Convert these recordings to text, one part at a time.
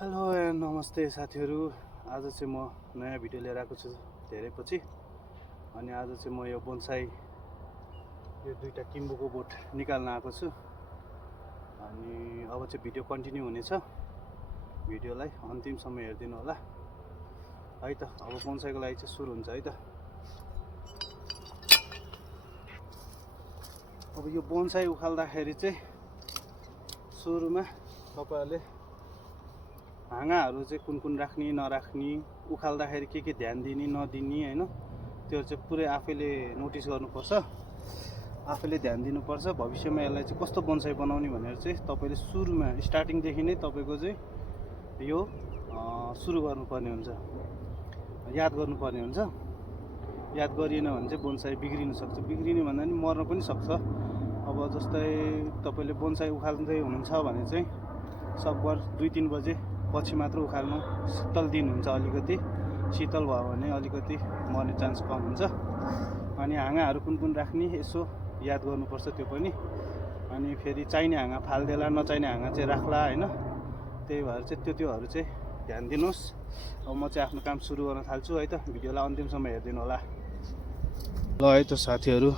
Hello and नमस्ते साथीहरू। आज चाहिँ म नयाँ भिडियो लिएर आएको छु धेरै पछि। अनि आज चाहिँ म यो बोनसाई यो दुईटा किम्बुको बोट निकाल्न आएको छु। अनि अब चाहिँ भिडियो कन्टिन्यू हुनेछ। भिडियोलाई अन्तिमसम्म हेरिदिनु होला है त। अब बोनसाईको लागि चाहिँ सुरु हुन्छ है त। अब यो बोनसाई उखाल्दाखेरि चाहिँ सुरुमा तपाईहरुले हाँगाहरू चाहिँ कुन राख्ने नराख्ने, उखाल्दाखेरि के ध्यान दिने नदिने हैन, त्यो चाहिँ पुरै आफैले नोटिस गर्नुपर्छ, आफैले ध्यान दिनुपर्छ। भविष्यमा यसलाई चाहिँ कस्तो बोनसाई बनाउने भनेर चाहिँ तपाईले सुरुमा स्टार्टिङदेखि नै तपाईको चाहिँ यो सुरु गर्नुपर्ने हुन्छ, याद गर्नुपर्ने हुन्छ। याद गरिएन भने चाहिँ बोनसाई बिग्रिन सक्छ। बिग्रिने भन्दा नि मर्न पनि सक्छ। अब जस्तै तपाईले बोनसाई उखाल्दै हुनुहुन्छ भने चाहिँ सकभर 2-3 बजे पछि मात्र उखाल्नु। शीतल दिन हुन्छ, अलिकति शीतल भयो भने अलिकति मर्ने चान्स कम हुन्छ। अनि हाँगाहरू कुन राख्ने यसो याद गर्नुपर्छ त्यो पनि। अनि फेरि चाहिने हाँगा फाल्देला, नचाहिने हाँगा चाहिँ राख्ला हैन। त्यही भएर चाहिँ त्योहरू चाहिँ ध्यान दिनुहोस्। अब म चाहिँ आफ्नो काम सुरु गर्न थाल्छु है त। भिडियोलाई अन्तिमसम्म हेरिदिनु होला। ल है त साथीहरू,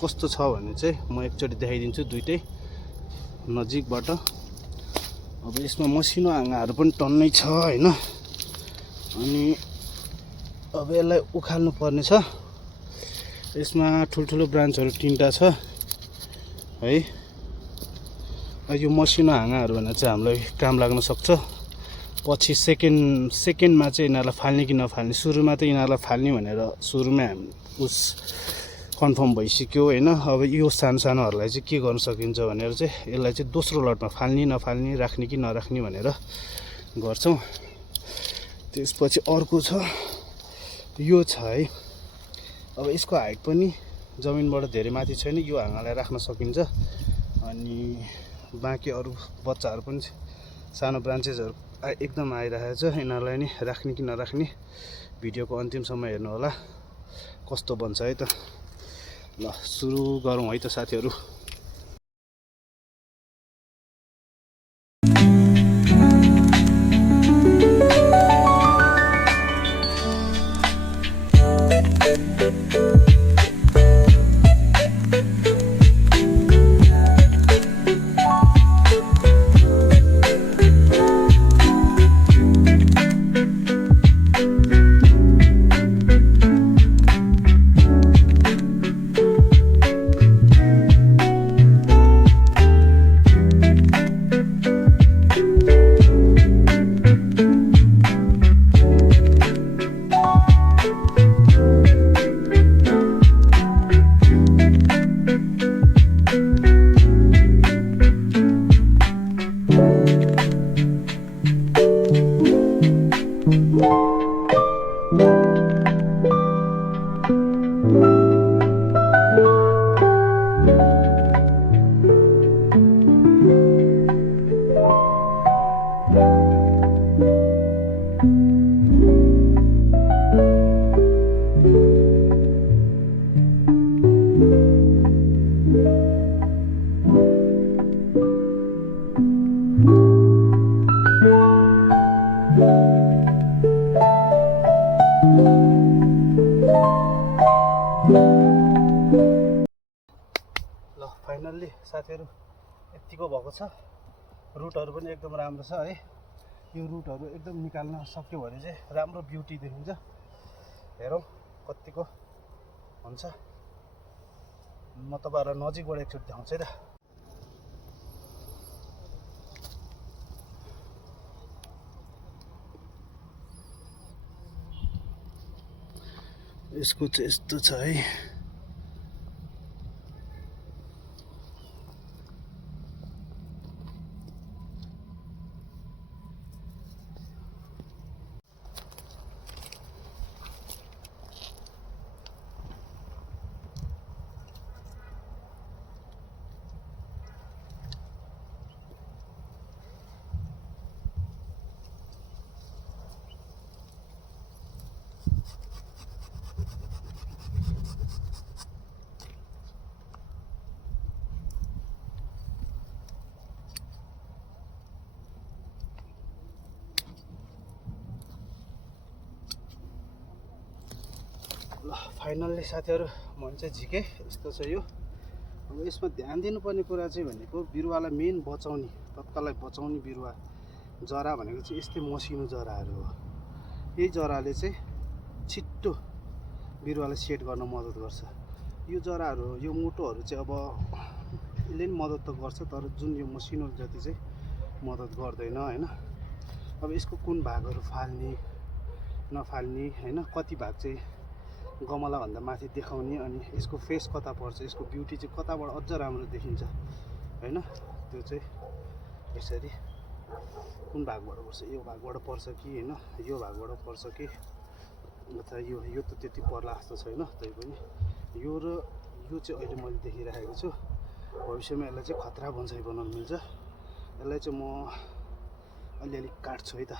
कस्तो छ भने चाहिँ म एकचोटि देखाइदिन्छु दुईटै नजिकबाट। अब यसमा मसिनो हाँगाहरू पनि टन्नै छ हैन। अनि अब यसलाई उखाल्नु पर्ने छ। यसमा ठुल्ठुलो ब्रान्चहरू 3टा छ है। यो मसिनो हाँगाहरू भने चाहिँ हामीलाई काम लाग्न सक्छ। पछि सेकेन्डमा चाहिँ यिनीहरूलाई फाल्ने कि नफाल्ने, सुरुमा त यिनीहरूलाई फाल्ने भनेर सुरुमा कन्फर्म भइसक्यो हैन। अब यो सानोहरूलाई चाहिँ के गर्न सकिन्छ भनेर चाहिँ यसलाई चाहिँ दोस्रो लटमा फाल्ने नफाल्ने, राख्ने कि नराख्ने भनेर गर्छौं। त्यसपछि अर्को छ, यो छ है। अब यसको हाइट पनि जमिनबाट धेरै माथि छैन, यो हाँगालाई राख्न सकिन्छ। अनि बाँकी अरू बच्चाहरू पनि सानो ब्रान्चेसहरू एकदम आइरहेको छ। यिनीहरूलाई नि राख्ने कि नराख्ने भिडियोको अन्तिमसम्म हेर्नु होला, कस्तो बन्छ है त। ल सुरु गरौँ है त साथीहरू। ल फाइनल्ली साथीहरू यतिको भएको छ। रुटहरू पनि एकदम राम्रो छ है। यो रुटहरू एकदम निकाल्न सक्यो भने चाहिँ राम्रो ब्युटी देखिन्छ। हेरौँ कतिको हुन्छ। म तपाईहरुलाई नजिकबाट एकचोटि देखाउँछु है त। यसको चाहिँ यस्तो छ है। ल फाइनल्ली साथीहरू मन चाहिँ झिकेँ। यस्तो छ यो। अब यसमा ध्यान दिनुपर्ने कुरा चाहिँ भनेको बिरुवालाई मेन बचाउने, तत्कालै बचाउने बिरुवा जरा भनेको चाहिँ यस्तै मसिनो जराहरू हो। यही जराले चाहिँ छिट्टो बिरुवालाई सेट गर्न मद्दत गर्छ। यो जराहरू, यो मोटोहरू चाहिँ अब यसले पनि मद्दत त गर्छ, तर जुन यो मसिनो जति चाहिँ मद्दत गर्दैन होइन। अब यसको कुन भागहरू फाल्ने नफाल्ने होइन, कति भाग चाहिँ गमलाभन्दा माथि देखाउने, अनि यसको फेस कता पर्छ, यसको ब्युटी चाहिँ कताबाट अझ राम्रो देखिन्छ होइन, त्यो चाहिँ यसरी कुन भागबाट पर्छ, यो भागबाट पर्छ कि होइन, यो भागबाट पर्छ कि अथवा यो त त्यति पर्ला जस्तो छैन, तैपनि यो र यो चाहिँ अहिले मैले देखिरहेको छु। भविष्यमा यसलाई चाहिँ खतरा बोन्साई बनाउनु मिल्छ। यसलाई चाहिँ म अलिअलि काट्छु है त।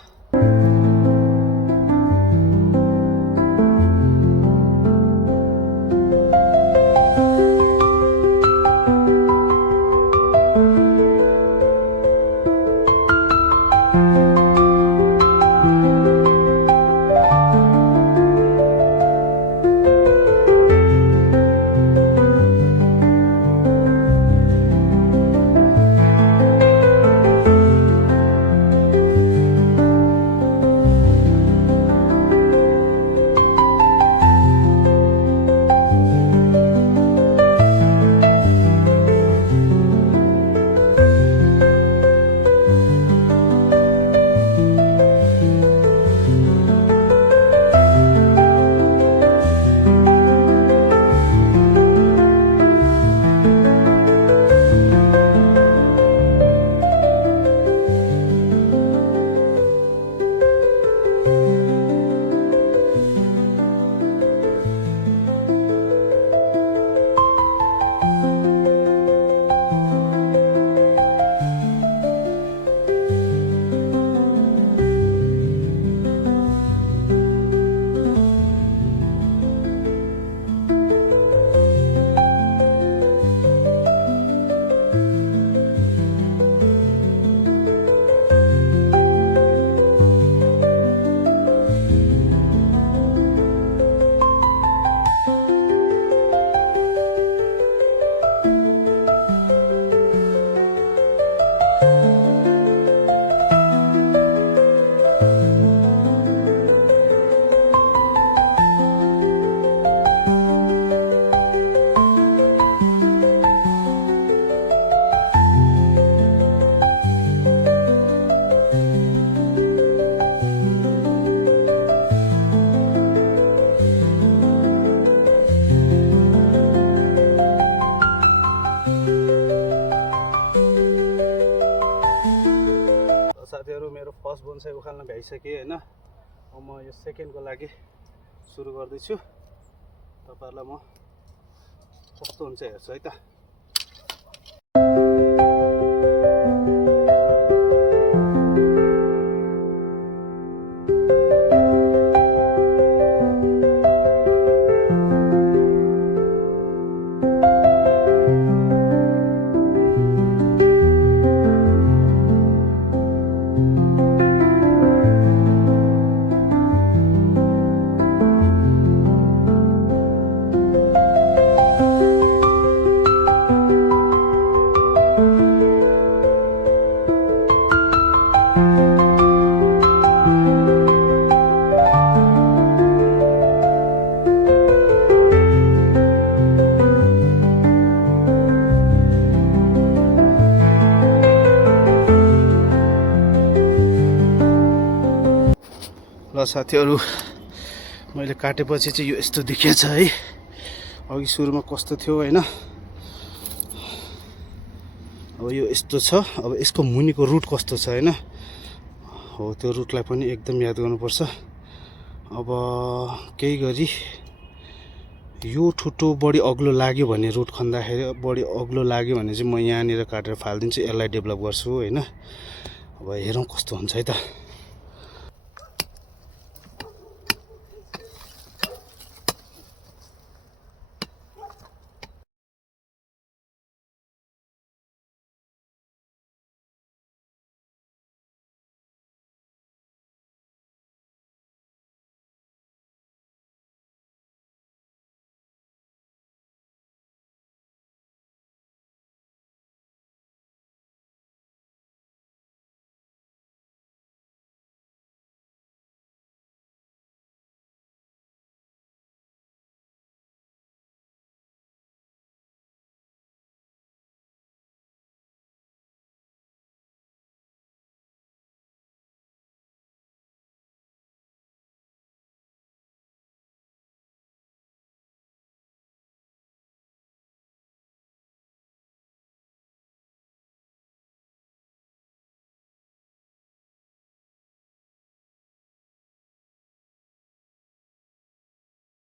साथीहरू मेरो फर्स्ट बोन्साई उखाल्न भ्याइसकेँ होइन। अब म यो सेकेन्डको लागि सुरु गर्दैछु। तपाईँहरूलाई म कस्तो हुन्छ हेर्छु है त। ल साथीहरू मैले काटेपछि चाहिँ यो यस्तो देखिएछ है। अघि सुरुमा कस्तो थियो होइन, अब यो यस्तो छ। अब यसको मुनिको रुट कस्तो छ होइन, हो त्यो रुटलाई पनि एकदम याद गर्नुपर्छ। अब केही गरी यो ठुटो बढी अग्लो लाग्यो भने, रुट खन्दाखेरि बढी अग्लो लाग्यो भने चाहिँ म यहाँनिर काटेर फालिदिन्छु, यसलाई डेभलप गर्छु होइन। अब हेरौँ कस्तो हुन्छ है त।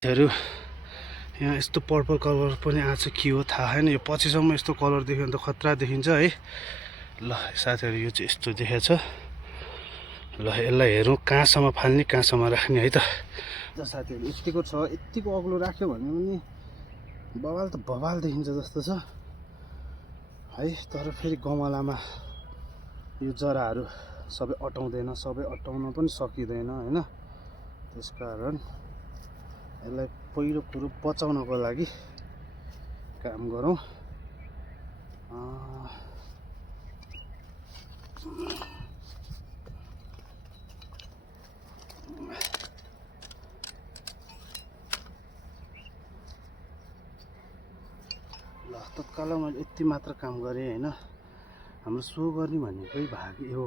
यहाँ यस्तो पर्पल कलर पनि आएको छ के हो थाहा छैन। यो पछिसम्म यस्तो कलर देख्यो भने त खतरा देखिन्छ है। ल साथीहरू यो चाहिँ यस्तो देखेछ। ल यसलाई हेरौँ कहाँसम्म फाल्ने कहाँसम्म राख्ने है त। साथीहरू यतिको छ, यतिको अग्लो राख्यो भने पनि बवाल त बवाल देखिन्छ जस्तो छ है। तर फेरि गमलामा यो जराहरू सबै अटाउँदैन, सबै अटाउन पनि सकिँदैन होइन। त्यसकारण यसलाई पहिलो कुरो बचाउनको लागि काम गरौँ। ल तत्काल मैले यति मात्र काम गरेँ होइन। हाम्रो सो गर्ने भनेकै भाग यो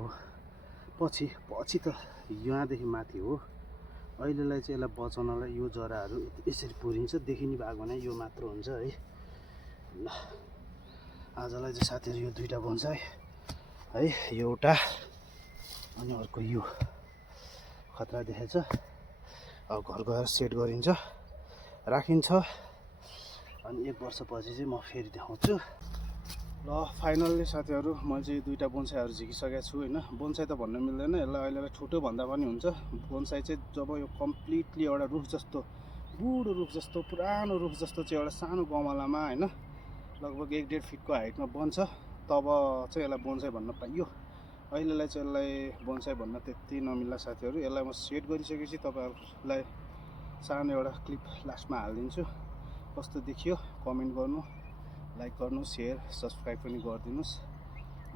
पछि त यहाँदेखि माथि हो। अहिलेलाई चाहिँ यसलाई बचाउनलाई यो जराहरू यसरी पुरिन्छ, देखिने भाग भने यो मात्र हुन्छ है। ल आजलाई चाहिँ साथीहरू यो दुईवटा बोन्साई है, एउटा अनि अर्को यो खतरा देखेछ। अब घर गएर सेट गरिन्छ, राखिन्छ, अनि 1 वर्षपछि चाहिँ म फेरि देखाउँछु। ल फाइनल्ली साथीहरू मैले चाहिँ दुईवटा बोन्साईहरू झिकिसकेको छु होइन। बोन्साई त भन्नु मिल्दैन, यसलाई अहिले ठुटो भन्दा पनि हुन्छ। बोन्साई चाहिँ जब यो कम्प्लिटली एउटा रुख जस्तो, बुढो रुख जस्तो, पुरानो रुख जस्तो चाहिँ एउटा सानो गमलामा होइन लगभग 1-1.5 फिटको हाइटमा बन्छ, तब चाहिँ यसलाई बोन्साई भन्न पाइयो। अहिलेलाई चाहिँ यसलाई बोन्साई भन्न त्यति नमिल्ला साथीहरू। यसलाई म सेट गरिसकेपछि तपाईँहरूलाई सानो एउटा क्लिप लास्टमा हालिदिन्छु। कस्तो देखियो कमेन्ट गर्नु, लाइक गर्नु, सेयर सब्सक्राइब पनि गरिदिनुहोस्।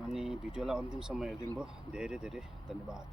अनि भिडियोलाई अन्तिमसम्म हेरिदिनु भयो, धेरै धेरै धन्यवाद।